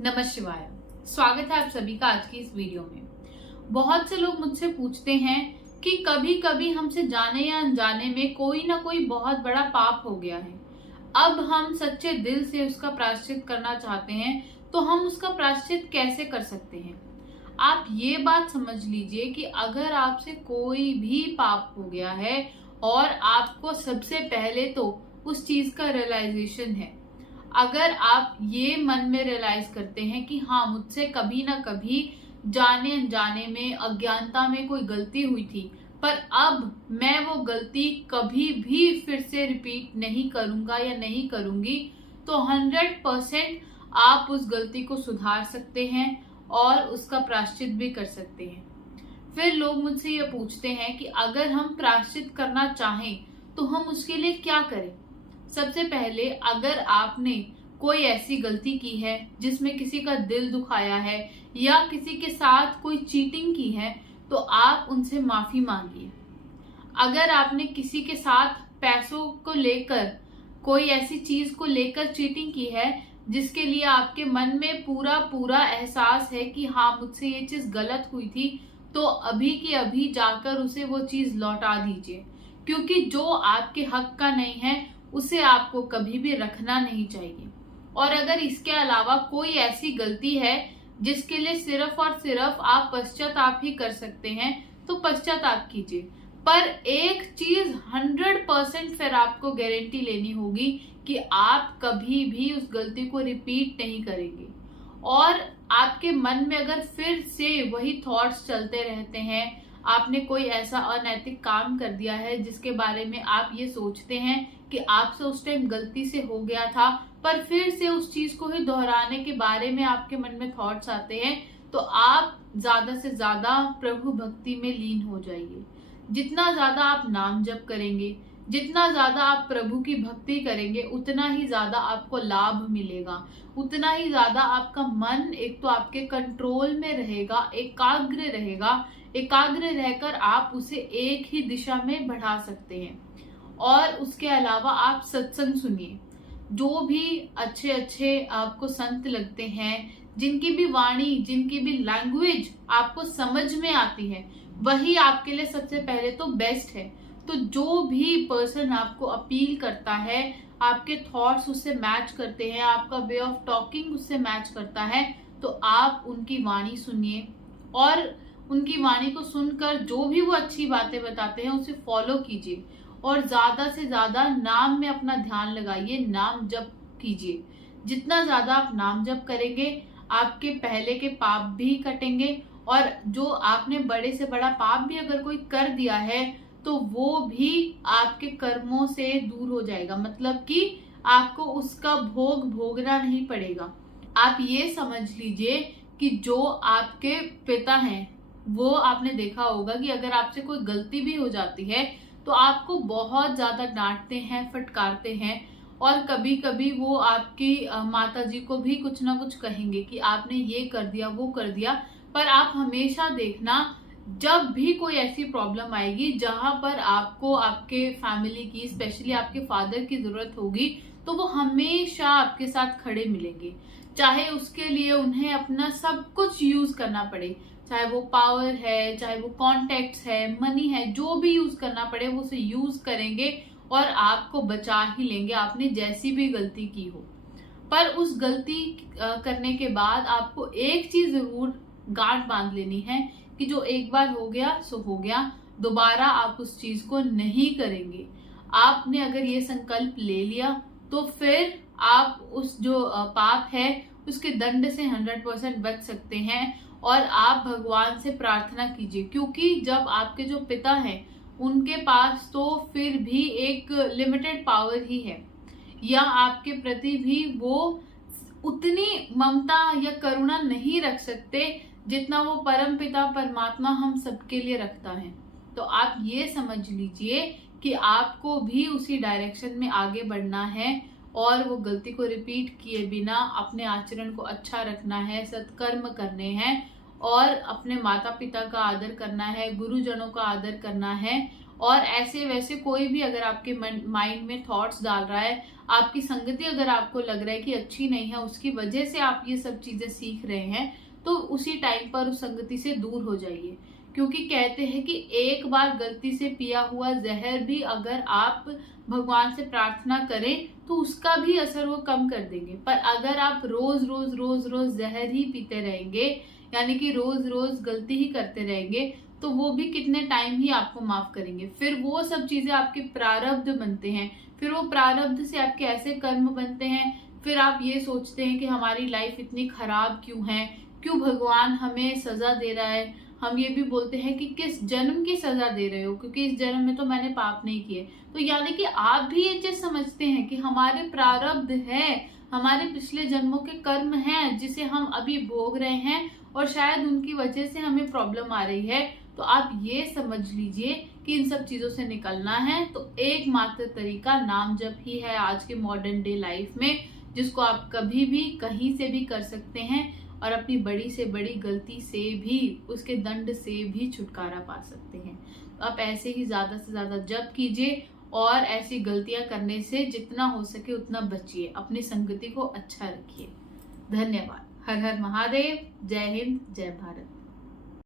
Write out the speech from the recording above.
नमः शिवाय। स्वागत है आप सभी का आज की इस वीडियो में। बहुत से लोग मुझसे पूछते हैं कि कभी कभी हमसे जाने या अनजाने में कोई ना कोई बहुत बड़ा पाप हो गया है। अब हम सच्चे दिल से उसका प्रायश्चित करना चाहते हैं, तो हम उसका प्रायश्चित कैसे कर सकते हैं? आप ये बात समझ लीजिए कि अगर आपसे कोई भी पाप हो गया है और आपको सबसे पहले तो उस चीज का रियलाइजेशन है, अगर आप ये मन में रियलाइज करते हैं कि हाँ, मुझसे कभी ना कभी जाने अनजाने में अज्ञानता में कोई गलती हुई थी, पर अब मैं वो गलती कभी भी फिर से रिपीट नहीं करूंगा या नहीं करूंगी, तो 100% आप उस गलती को सुधार सकते हैं और उसका प्रायश्चित भी कर सकते हैं। फिर लोग मुझसे ये पूछते हैं कि अगर हम प्रायश्चित करना चाहें तो हम उसके लिए क्या करें? सबसे पहले, अगर आपने कोई ऐसी गलती की है जिसमें किसी का दिल दुखाया है या किसी के साथ कोई चीटिंग की है, तो आप उनसे माफी मांगिए। अगर आपने किसी के साथ पैसों को लेकर, कोई ऐसी चीज को लेकर चीटिंग की है जिसके लिए आपके मन में पूरा पूरा एहसास है कि हाँ, मुझसे ये चीज गलत हुई थी, तो अभी की अभी जाकर उसे वो चीज लौटा दीजिए, क्योंकि जो आपके हक का नहीं है उसे आपको कभी भी रखना नहीं चाहिए। और अगर इसके अलावा कोई ऐसी गलती है जिसके लिए सिर्फ और सिर्फ आप पश्चाताप ही कर सकते हैं, तो पश्चाताप कीजिए। पर एक चीज 100% फिर आपको गारंटी लेनी होगी कि आप कभी भी उस गलती को रिपीट नहीं करेंगे। और आपके मन में अगर फिर से वही थॉट्स चलते रहते हैं, आपने कोई ऐसा अनैतिक काम कर दिया है जिसके बारे में आप ये सोचते हैं कि आपसे उस टाइम गलती से हो गया था, पर फिर से उस चीज को ही दोहराने के बारे में आपके मन में थॉट्स आते हैं, तो आप ज्यादा से ज्यादा प्रभु भक्ति में लीन हो जाइए। जितना ज्यादा आप नाम जप करेंगे, जितना ज्यादा आप प्रभु की भक्ति करेंगे, उतना ही ज्यादा आपको लाभ मिलेगा, उतना ही ज्यादा आपका मन एक तो आपके कंट्रोल में रहेगा, एकाग्र रहेगा। एकाग्र रहकर आप उसे एक ही दिशा में बढ़ा सकते हैं। और उसके अलावा आप सत्संग सुनिए। जो भी अच्छे अच्छे आपको संत लगते हैं, जिनकी भी वाणी, जिनकी भी लैंग्वेज आपको समझ में आती है, वही आपके लिए सबसे पहले तो बेस्ट है। तो जो भी पर्सन आपको अपील करता है, आपके थॉट्स उससे मैच करते हैं, आपका वे ऑफ टॉकिंग उससे मैच करता है, तो आप उनकी वाणी सुनिए। और उनकी वाणी को सुनकर जो भी वो अच्छी बातें बताते हैं उसे फॉलो कीजिए। और ज्यादा से ज्यादा नाम में अपना ध्यान लगाइए, नाम जप कीजिए। जितना ज्यादा आप नाम जप करेंगे, आपके पहले के पाप भी कटेंगे, और जो आपने बड़े से बड़ा पाप भी अगर कोई कर दिया है तो वो भी आपके कर्मों से दूर हो जाएगा। मतलब कि आपको उसका भोग भोगना नहीं पड़ेगा। आप ये समझ लीजिए कि जो आपके पिता हैं, वो आपने देखा होगा कि अगर आपसे कोई गलती भी हो जाती है तो आपको बहुत ज्यादा डांटते हैं, फटकारते हैं, और कभी कभी वो आपकी माता जी को भी कुछ ना कुछ कहेंगे कि आपने ये कर दिया, वो कर दिया। पर आप हमेशा देखना, जब भी कोई ऐसी प्रॉब्लम आएगी जहां पर आपको आपके फैमिली की, स्पेशली आपके फादर की जरूरत होगी, तो वो हमेशा आपके साथ खड़े मिलेंगे। चाहे उसके लिए उन्हें अपना सब कुछ यूज करना पड़े, चाहे वो पावर है, चाहे वो कॉन्टेक्ट्स है, मनी है, जो भी यूज करना पड़े वो उसे यूज करेंगे और आपको बचा ही लेंगे, आपने जैसी भी गलती की हो। पर उस गलती करने के बाद आपको एक चीज जरूर गांठ बांध लेनी है कि जो एक बार हो गया सो हो गया, दोबारा आप उस चीज को नहीं करेंगे। आपने अगर ये संकल्प ले लिया तो फिर आप उस जो पाप है उसके दंड से 100% बच सकते हैं। और आप भगवान से प्रार्थना कीजिए, क्योंकि जब आपके जो पिता हैं उनके पास तो फिर भी एक लिमिटेड पावर ही है, या आपके प्रति भी वो उतनी ममता या करुणा नहीं रख सकते जितना वो परम पिता परमात्मा हम सबके लिए रखता है। तो आप ये समझ लीजिए कि आपको भी उसी डायरेक्शन में आगे बढ़ना है और वो गलती को रिपीट किए बिना अपने आचरण को अच्छा रखना है, सत्कर्म करने हैं, और अपने माता पिता का आदर करना है, गुरुजनों का आदर करना है, और ऐसे वैसे कोई भी अगर आपके माइंड में थॉट्स डाल रहा है, आपकी संगति अगर आपको लग रहा है कि अच्छी नहीं है, उसकी वजह से आप ये सब चीजें सीख रहे हैं, तो उसी टाइम पर उस संगति से दूर हो जाइए। क्योंकि कहते हैं कि एक बार गलती से पिया हुआ जहर भी अगर आप भगवान से प्रार्थना करें तो उसका भी असर वो कम कर देंगे। पर अगर आप रोज रोज रोज रोज जहर ही पीते रहेंगे, यानी कि रोज रोज गलती ही करते रहेंगे, तो वो भी कितने टाइम ही आपको माफ करेंगे। फिर वो सब चीजें आपके प्रारब्ध बनते हैं, फिर वो प्रारब्ध से आपके ऐसे कर्म बनते हैं, फिर आप ये सोचते हैं कि हमारी लाइफ इतनी खराब क्यों है, क्यों भगवान हमें सजा दे रहा है। हम ये भी बोलते हैं कि किस जन्म की सजा दे रहे हो, क्योंकि इस जन्म में तो मैंने पाप नहीं किए। तो यानी कि आप भी ये चीज समझते हैं कि हमारे प्रारब्ध है, हमारे पिछले जन्मों के कर्म हैं जिसे हम अभी भोग रहे हैं, और शायद उनकी वजह से हमें प्रॉब्लम आ रही है। तो आप ये समझ लीजिए कि इन सब चीजों से निकलना है तो एकमात्र तरीका नाम जप ही है आज के मॉडर्न डे लाइफ में, जिसको आप कभी भी कहीं से भी कर सकते हैं और अपनी बड़ी से बड़ी गलती से भी, उसके दंड से भी छुटकारा पा सकते हैं। तो आप ऐसे ही ज्यादा से ज्यादा जप कीजिए और ऐसी गलतियां करने से जितना हो सके उतना बचिए, अपनी संगति को अच्छा रखिए। धन्यवाद। हर हर महादेव। जय हिंद, जय भारत।